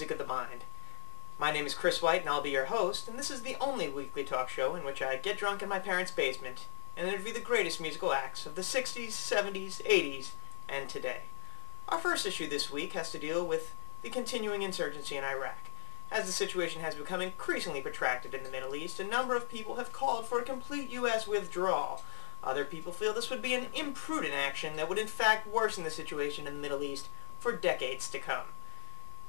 Music of the Mind. My name is Chris White, and I'll be your host, and this is the only weekly talk show in which I get drunk in my parents' basement and interview the greatest musical acts of the 60s, 70s, 80s, and today. Our first issue this week has to deal with the continuing insurgency in Iraq. As the situation has become increasingly protracted in the Middle East, a number of people have called for a complete U.S. withdrawal. Other people feel this would be an imprudent action that would in fact worsen the situation in the Middle East for decades to come.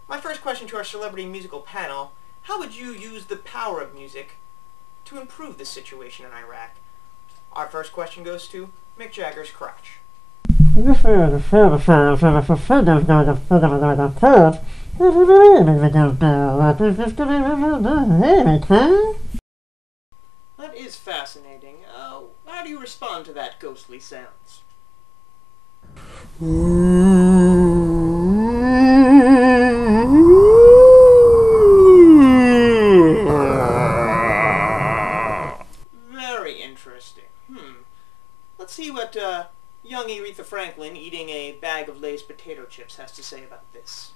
My first question to our celebrity musical panel: how would you use the power of music to improve the situation in Iraq? Our first question goes to Mick Jagger's crotch. That is fascinating. How do you respond to that ghostly sounds? Very interesting. Let's see what young Aretha Franklin eating a bag of Lay's potato chips has to say about this.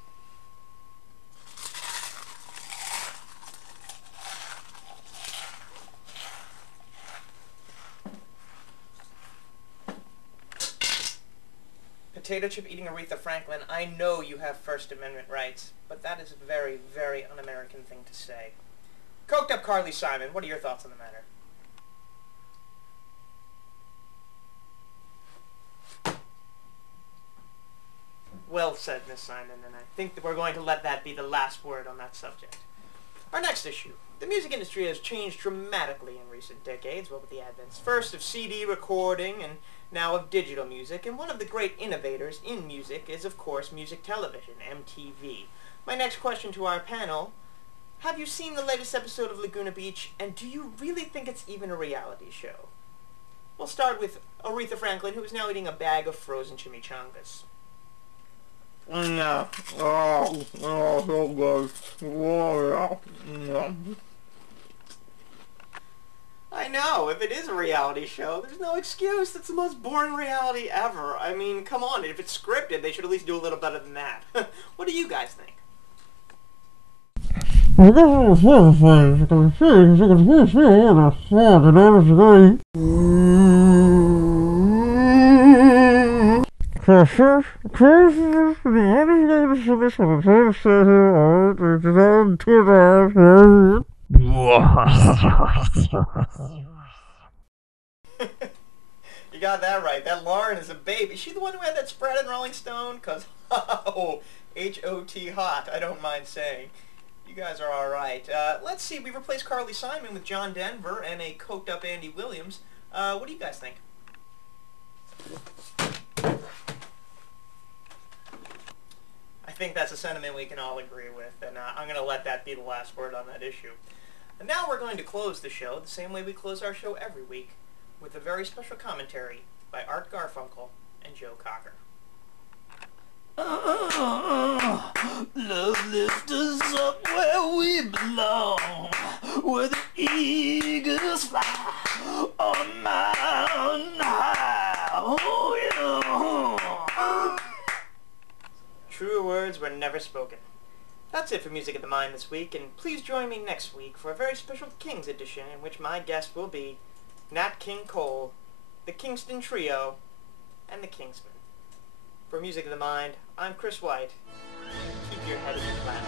Potato chip eating Aretha Franklin, I know you have First Amendment rights, but that is a very, very un-American thing to say. Coked up Carly Simon, what are your thoughts on the matter? Well said, Miss Simon, and I think that we're going to let that be the last word on that subject. Our next issue. The music industry has changed dramatically in recent decades, with the advent first of CD recording and now of digital music, and one of the great innovators in music is, of course, music television, MTV. My next question to our panel: have you seen the latest episode of Laguna Beach, and do you really think it's even a reality show? We'll start with Aretha Franklin, who is now eating a bag of frozen chimichangas. No. Oh, so good. Oh, yeah. I know, if it is a reality show, there's no excuse. That's the most boring reality ever. I mean, come on, if it's scripted, they should at least do a little better than that. What do you guys think? You got that right. That Lauren is a baby. Is she the one who had that spread in Rolling Stone? Because, oh, H-O-T hot, I don't mind saying. You guys are alright. Let's see, we replaced Carly Simon with John Denver and a coked up Andy Williams. What do you guys think? I think that's a sentiment we can all agree with, and I'm going to let that be the last word on that issue. And now we're going to close the show the same way we close our show every week, with a very special commentary by Art Garfunkel and Joe Cocker. Love lift us up where we belong, where the eagles fly on a mountain high. Oh, yeah. Truer words were never spoken. That's it for Music of the Mind this week, and please join me next week for a very special Kings edition in which my guest will be Nat King Cole, the Kingston Trio, and the Kingsmen. For Music of the Mind, I'm Chris White. Keep your head in the clouds.